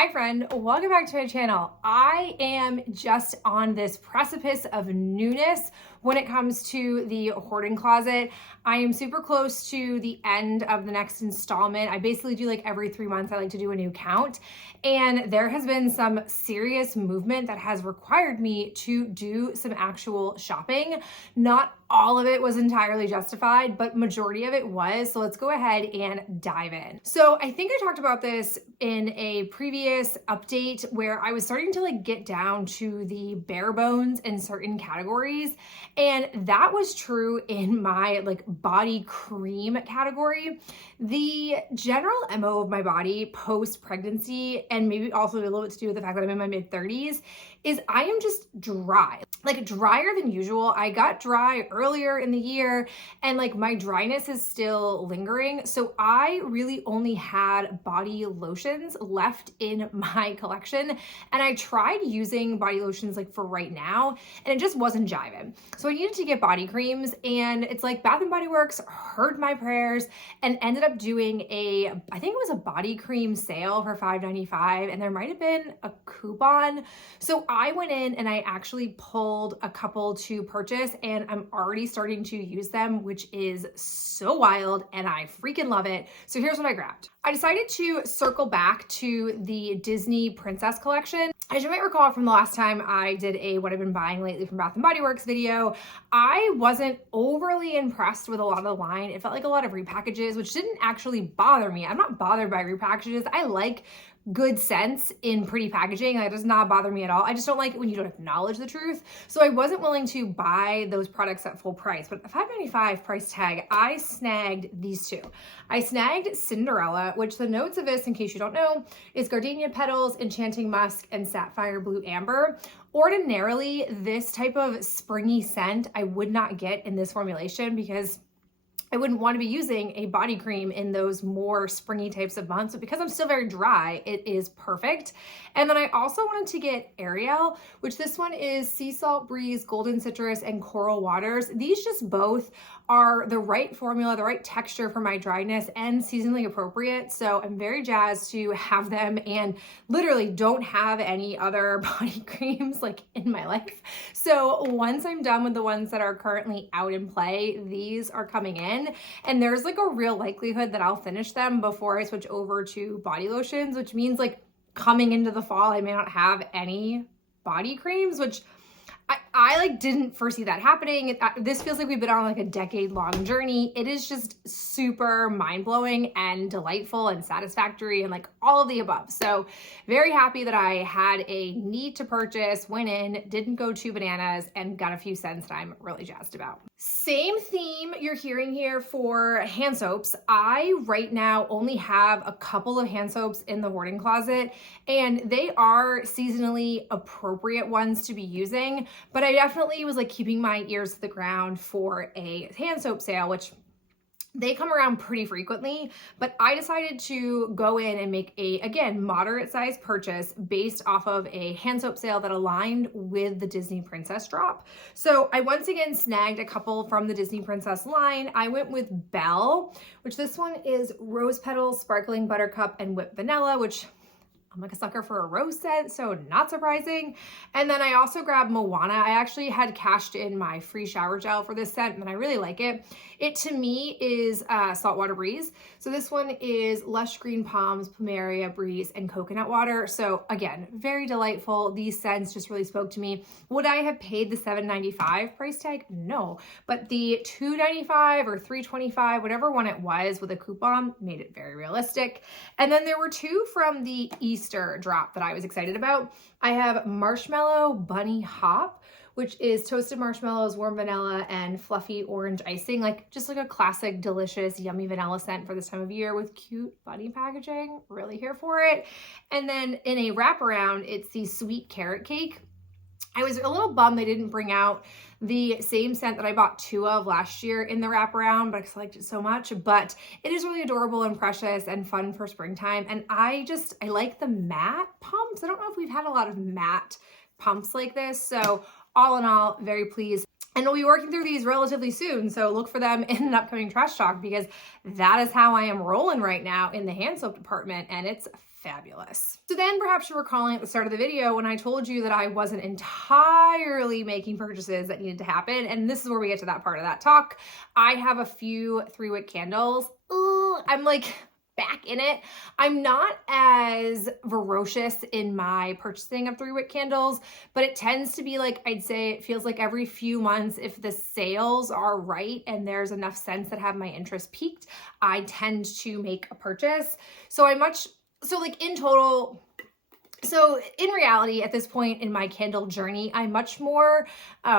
Hi friend, welcome back to my channel. I am just on this precipice of newness when it comes to the hoarding closet. I am super close to the end of the next installment. I basically do like every 3 months, I like to do a new count. And there has been some serious movement that has required me to do some actual shopping. Not all of it was entirely justified, but majority of it was. So let's go ahead and dive in. So I think I talked about this in a previous update where I was starting to like get down to the bare bones in certain categories. And that was true in my like body cream category. The general MO of my body post pregnancy, and maybe also a little bit to do with the fact that I'm in my mid 30s, is I am just dry, like drier than usual. I got dry earlier in the year and like my dryness is still lingering. So I really only had body lotions left in my collection. And I tried using body lotions like for right now and it just wasn't jiving. So I needed to get body creams, and it's like Bath and Body Works heard my prayers and ended up doing I think it was a body cream sale for $5.95, and there might've been a coupon. So I went in and I actually pulled a couple to purchase, and I'm already starting to use them, which is so wild and I freaking love it. So here's what I grabbed. I decided to circle back to the Disney Princess collection. As you might recall from the last time I did a what I've been buying lately from Bath and Body Works video, I wasn't overly impressed with a lot of the line. It felt like a lot of repackages, which didn't actually bother me. I'm not bothered by repackages. I like good sense in pretty packaging. That does not bother me at all. I just don't like it when you don't acknowledge the truth. So I wasn't willing to buy those products at full price, but at $5.95 price tag, I snagged these two. I snagged Cinderella, which the notes of this, in case you don't know, is gardenia petals, enchanting musk, and sapphire blue amber. Ordinarily, this type of springy scent I would not get in this formulation because I wouldn't want to be using a body cream in those more springy types of months, but because I'm still very dry, it is perfect. And then I also wanted to get Ariel, which this one is Sea Salt Breeze, Golden Citrus, and Coral Waters. These just both are the right formula, the right texture for my dryness, and seasonally appropriate. So I'm very jazzed to have them, and literally don't have any other body creams like in my life. So once I'm done with the ones that are currently out in play, these are coming in. And there's like a real likelihood that I'll finish them before I switch over to body lotions, which means like coming into the fall, I may not have any body creams, which I like didn't foresee that happening. This feels like we've been on like a decade-long journey. It is just super mind-blowing and delightful and satisfactory and like all of the above. So very happy that I had a need to purchase, went in, didn't go too bananas, and got a few scents that I'm really jazzed about. Same theme you're hearing here for hand soaps. I right now only have a couple of hand soaps in the hoarding closet, and they are seasonally appropriate ones to be using. But I definitely was like keeping my ears to the ground for a hand soap sale, which they come around pretty frequently, but I decided to go in and make a, again, moderate size purchase based off of a hand soap sale that aligned with the Disney Princess drop. So I once again snagged a couple from the Disney Princess line. I went with Belle, which this one is Rose Petals, Sparkling Buttercup, and Whipped Vanilla, which I'm like a sucker for a rose scent, so not surprising. And then I also grabbed Moana. I actually had cashed in my free shower gel for this scent, and I really like it. It to me is Saltwater Breeze. So this one is Lush Green Palms, Plumeria Breeze, and Coconut Water. So again, very delightful. These scents just really spoke to me. Would I have paid the $7.95 price tag? No, but the $2.95 or $3.25, whatever one it was with a coupon, made it very realistic. And then there were two from the Easter drop that I was excited about. I have Marshmallow Bunny Hop, which is toasted marshmallows, warm vanilla, and fluffy orange icing. Like just like a classic, delicious, yummy vanilla scent for this time of year with cute bunny packaging. Really here for it. And then in a wraparound, it's the Sweet Carrot Cake. I was a little bummed they didn't bring out the same scent that I bought two of last year in the wraparound, but I just liked it so much. But it is really adorable and precious and fun for springtime. And I like the matte pumps. I don't know if we've had a lot of matte pumps like this. So all in all, very pleased. And we'll be working through these relatively soon, so look for them in an upcoming trash talk because that is how I am rolling right now in the hand soap department, and it's fabulous. So then perhaps you were recalling at the start of the video when I told you that I wasn't entirely making purchases that needed to happen. And this is where we get to that part of that talk. I have a few 3-wick candles. Ooh, I'm like back in it. I'm not as ferocious in my purchasing of 3-wick candles, but it tends to be like, I'd say it feels like every few months, if the sales are right and there's enough scents that have my interest peaked, I tend to make a purchase. So in reality, at this point in my candle journey, I'm much more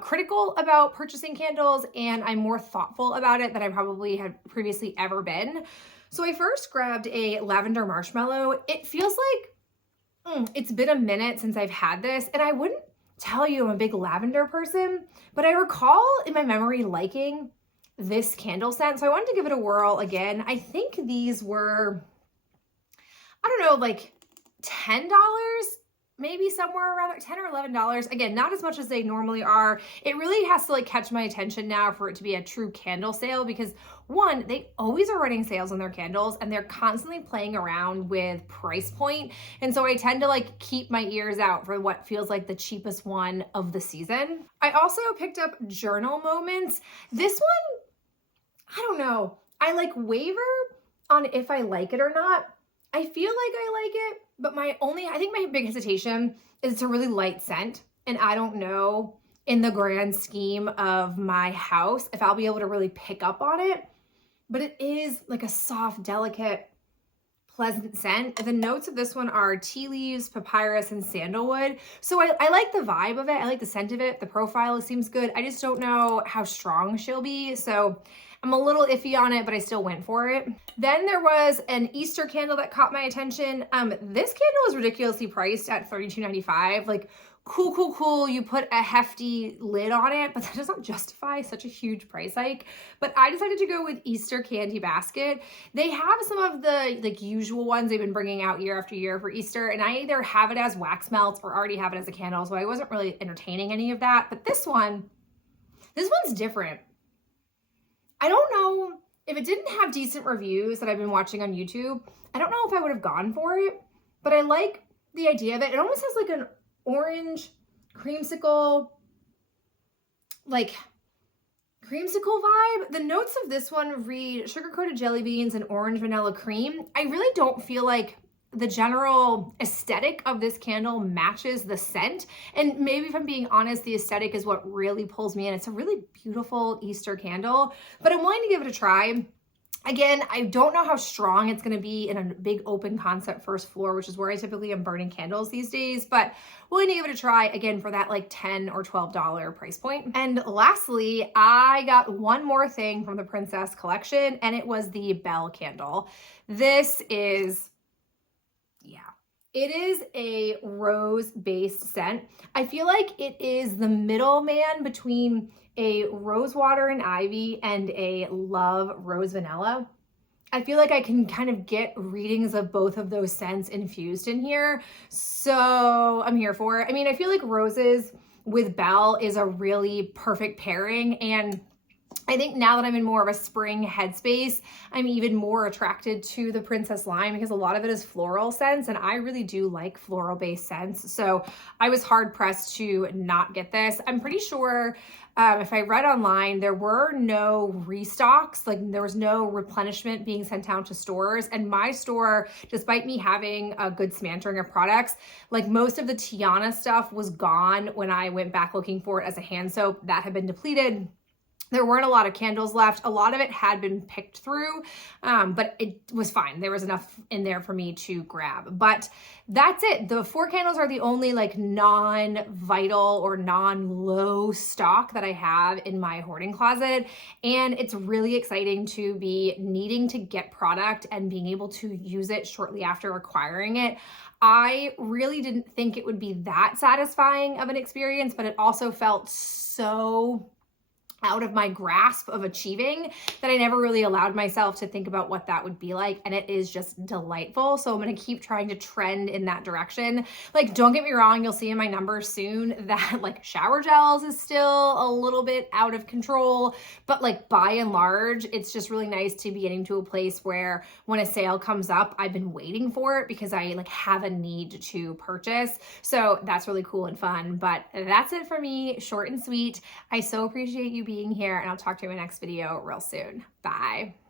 critical about purchasing candles, and I'm more thoughtful about it than I probably had previously ever been. So I first grabbed a lavender marshmallow. It feels like it's been a minute since I've had this, and I wouldn't tell you I'm a big lavender person, but I recall in my memory liking this candle scent. So I wanted to give it a whirl again. I think these were, I don't know, like $10, maybe somewhere around there, $10 or $11. Again, not as much as they normally are. It really has to like catch my attention now for it to be a true candle sale, because one, they always are running sales on their candles and they're constantly playing around with price point. And so I tend to like keep my ears out for what feels like the cheapest one of the season. I also picked up Journal Moments. This one, I don't know. I like waver on if I like it or not. I feel like I like it, but I think my big hesitation is it's a really light scent, and I don't know in the grand scheme of my house if I'll be able to really pick up on it, but it is like a soft, delicate, pleasant scent. The notes of this one are tea leaves, papyrus, and sandalwood. So I like the vibe of it. I like the scent of it. The profile seems good. I just don't know how strong she'll be. So I'm a little iffy on it, but I still went for it. Then there was an Easter candle that caught my attention. This candle was ridiculously priced at $32.95. Like, cool. You put a hefty lid on it, but that does not justify such a huge price hike. But I decided to go with Easter Candy Basket. They have some of the like usual ones they've been bringing out year after year for Easter, and I either have it as wax melts or already have it as a candle, so I wasn't really entertaining any of that. But this one's different. I don't know if it didn't have decent reviews that I've been watching on YouTube. I don't know if I would have gone for it, but I like the idea of it. It almost has like an orange creamsicle vibe. The notes of this one read sugar-coated jelly beans and orange vanilla cream. I really don't feel like the general aesthetic of this candle matches the scent. And maybe if I'm being honest, the aesthetic is what really pulls me in. It's a really beautiful Easter candle, but I'm willing to give it a try. Again, I don't know how strong it's going to be in a big open concept first floor, which is where I typically am burning candles these days, but willing to give it a try again for that like $10 or $12 price point. And lastly, I got one more thing from the Princess collection, and it was the Belle candle. This is, it is a rose-based scent. I feel like it is the middleman between a rosewater and ivy and a love rose vanilla. I feel like I can kind of get readings of both of those scents infused in here. So I'm here for it. I mean, I feel like roses with Belle is a really perfect pairing, and I think now that I'm in more of a spring headspace, I'm even more attracted to the Princess line because a lot of it is floral scents, and I really do like floral based scents. So I was hard pressed to not get this. I'm pretty sure if I read online, there were no restocks, like there was no replenishment being sent out to stores. And my store, despite me having a good smattering of products, like most of the Tiana stuff was gone when I went back looking for it as a hand soap. That had been depleted. There weren't a lot of candles left. A lot of it had been picked through, but it was fine. There was enough in there for me to grab. But that's it. The 4 candles are the only like non-vital or non-low stock that I have in my hoarding closet. And it's really exciting to be needing to get product and being able to use it shortly after acquiring it. I really didn't think it would be that satisfying of an experience, but it also felt so out of my grasp of achieving that I never really allowed myself to think about what that would be like. And it is just delightful. So I'm going to keep trying to trend in that direction. Like, don't get me wrong, you'll see in my numbers soon that like shower gels is still a little bit out of control, but like by and large, it's just really nice to be getting to a place where when a sale comes up, I've been waiting for it because I like have a need to purchase. So that's really cool and fun. But that's it for me, short and sweet. I so appreciate you being here, and I'll talk to you in my next video real soon. Bye.